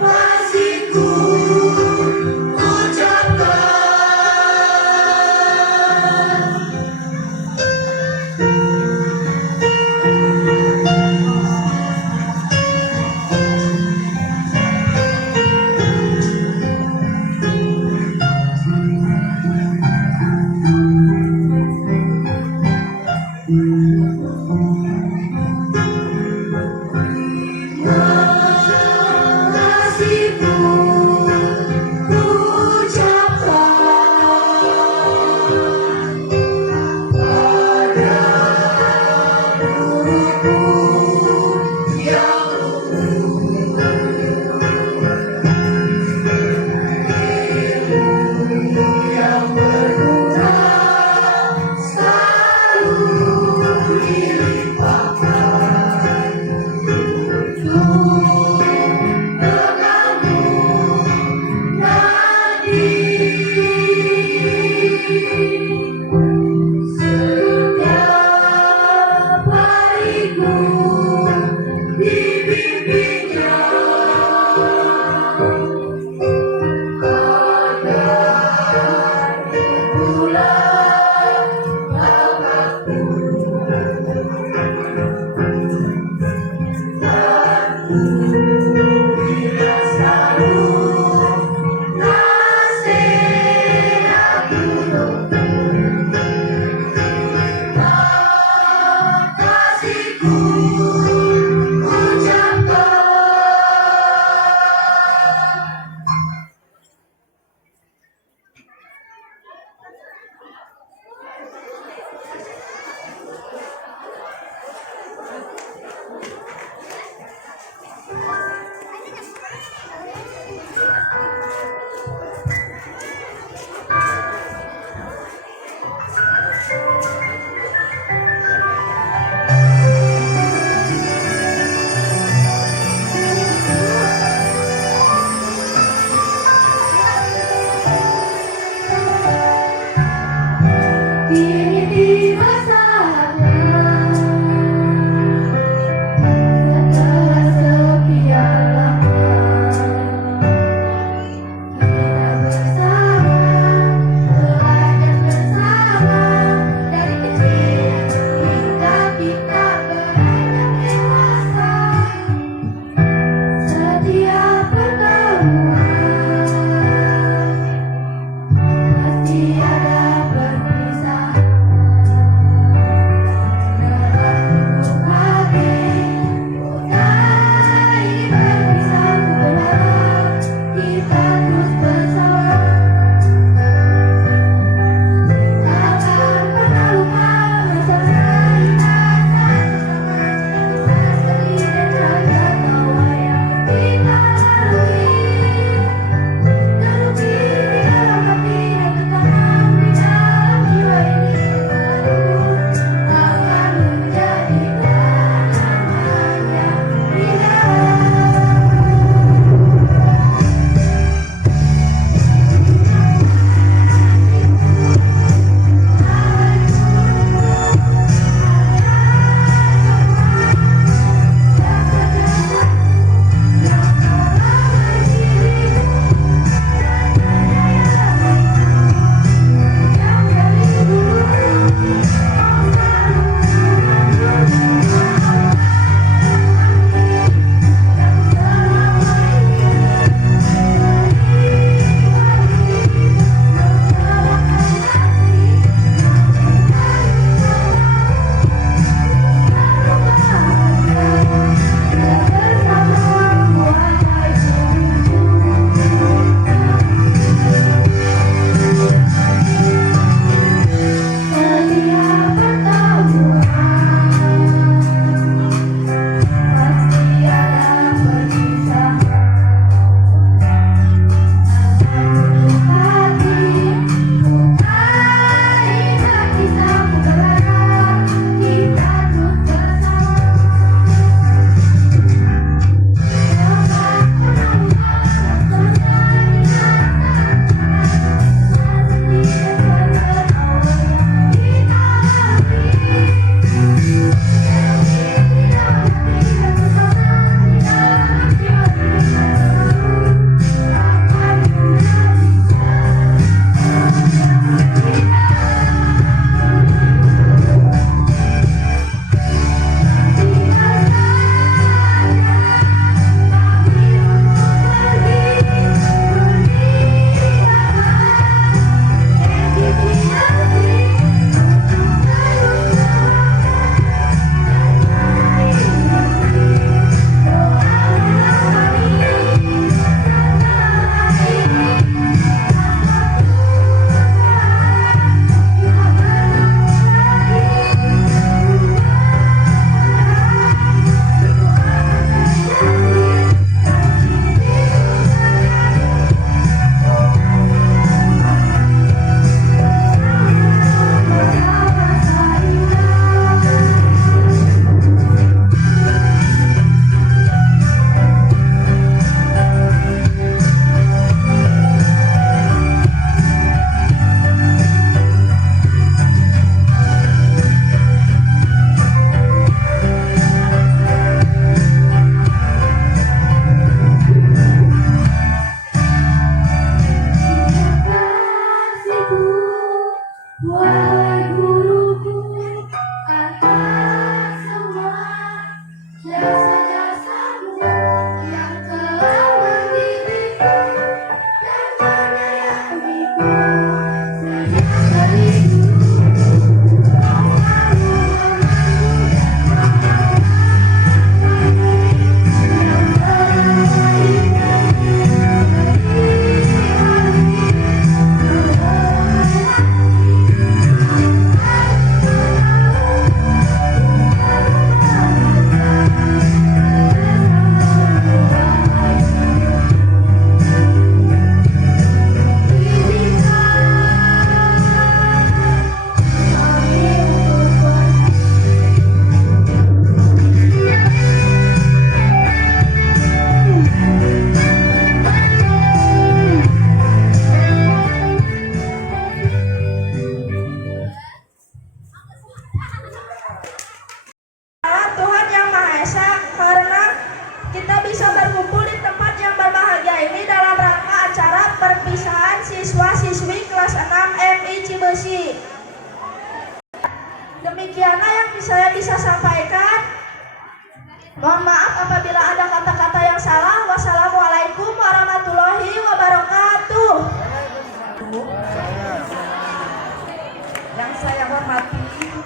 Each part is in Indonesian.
kasihku ucapkan.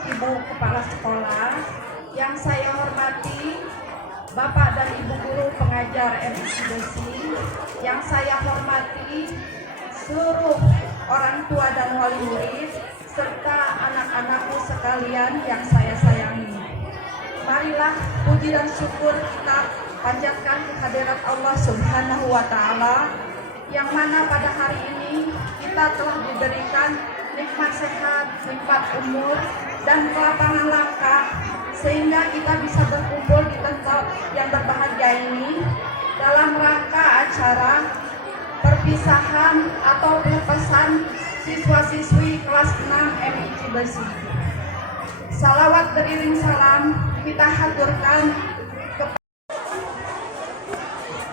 Ibu Kepala Sekolah, yang saya hormati Bapak dan Ibu Guru Pengajar MIC Besi, yang saya hormati seluruh orang tua dan wali murid, serta anak-anakku sekalian yang saya sayangi. Marilah puji dan syukur kita panjatkan kehadirat Allah Subhanahu wa Ta'ala, yang mana pada hari ini kita telah diberikan nikmat sehat, nikmat umur, dan kelapangan langkah, sehingga kita bisa berkumpul di tempat yang berbahagia ini dalam rangka acara perpisahan atau pelepasan siswa-siswi kelas 6 MIC Besi. Salawat beriring salam kita haturkan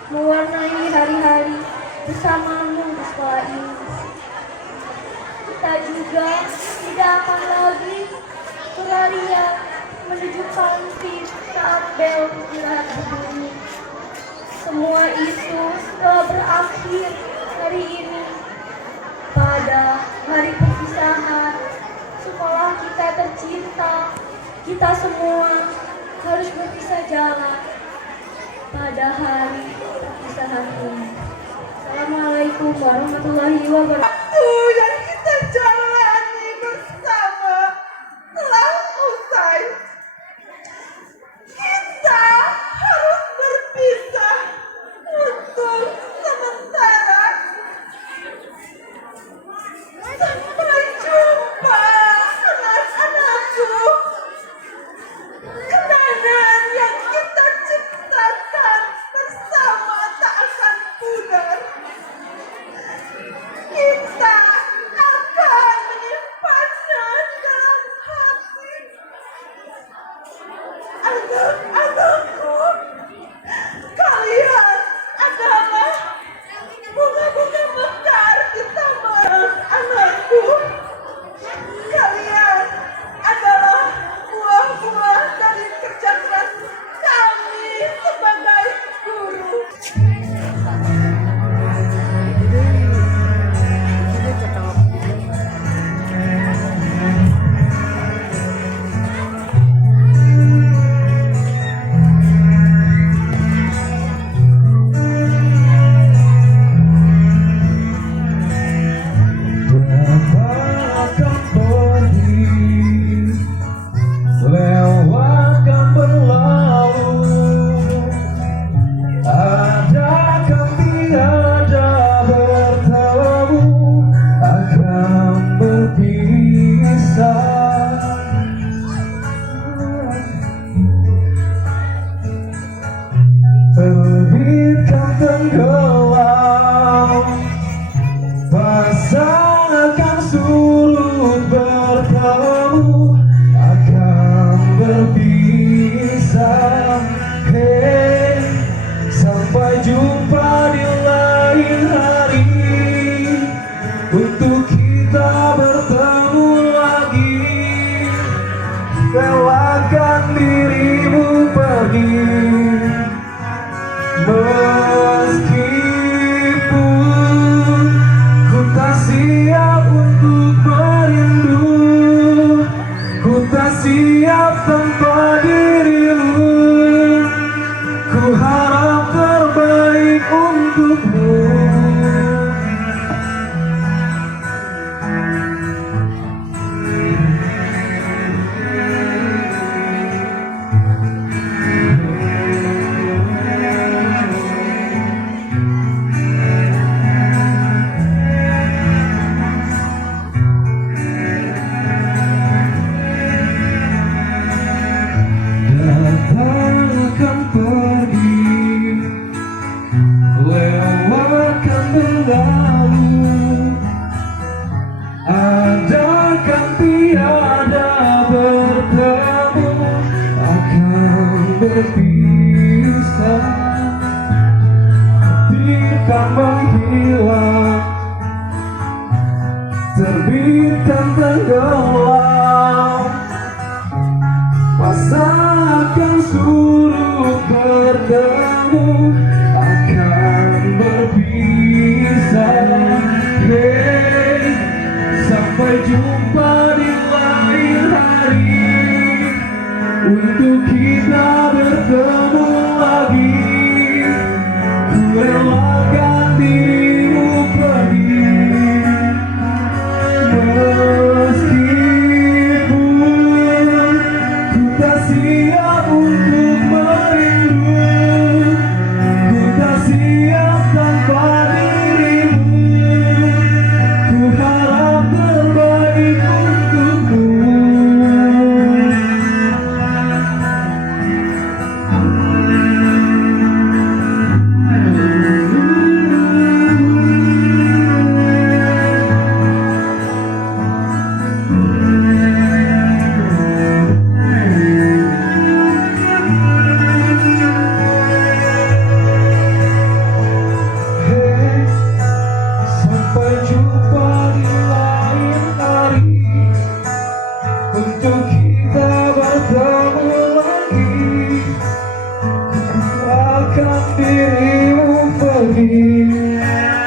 mewarnai hari-hari bersamamu di sekolah ini. Kita juga tidak akan lagi berlarian menuju kantin saat bel istirahat berbunyi. Semua itu telah berakhir hari ini. Pada hari perpisahan sekolah kita tercinta, kita semua harus berpisah jalan pada hari perpisahan ini. Assalamualaikum warahmatullahi wabarakatuh. Yang kita jalani bersama telah usai. Kita harus berpisah untuk sementara. Sampai jumpa anak-anakku. Kenangan yang kita ciptakan bersama tak akan pudar. Kita akan menyimpannya dalam hati. Anak-anakku, kalian adalah bunga-bunga mekar di taman. Anakku, kalian adalah buah-buah dari kerja keras kami sebagai guru. Terbitkan tenggelam, pasang akan surut bertemu, akan berpisah. Hey, sampai jumpa di lain hari, untuk kita bertemu lagi. Relakan dirimu pergi, meskipun ku tak siap untuk merindu, ku tak siap tanpa dirimu. Ku harap terbaik untukmu. Berpisah, ketika menghilang, terbitkan tenggelam, pasangkan surut bertemu, akan berpisah. Hey, sampai jumpa di lain hari. dunia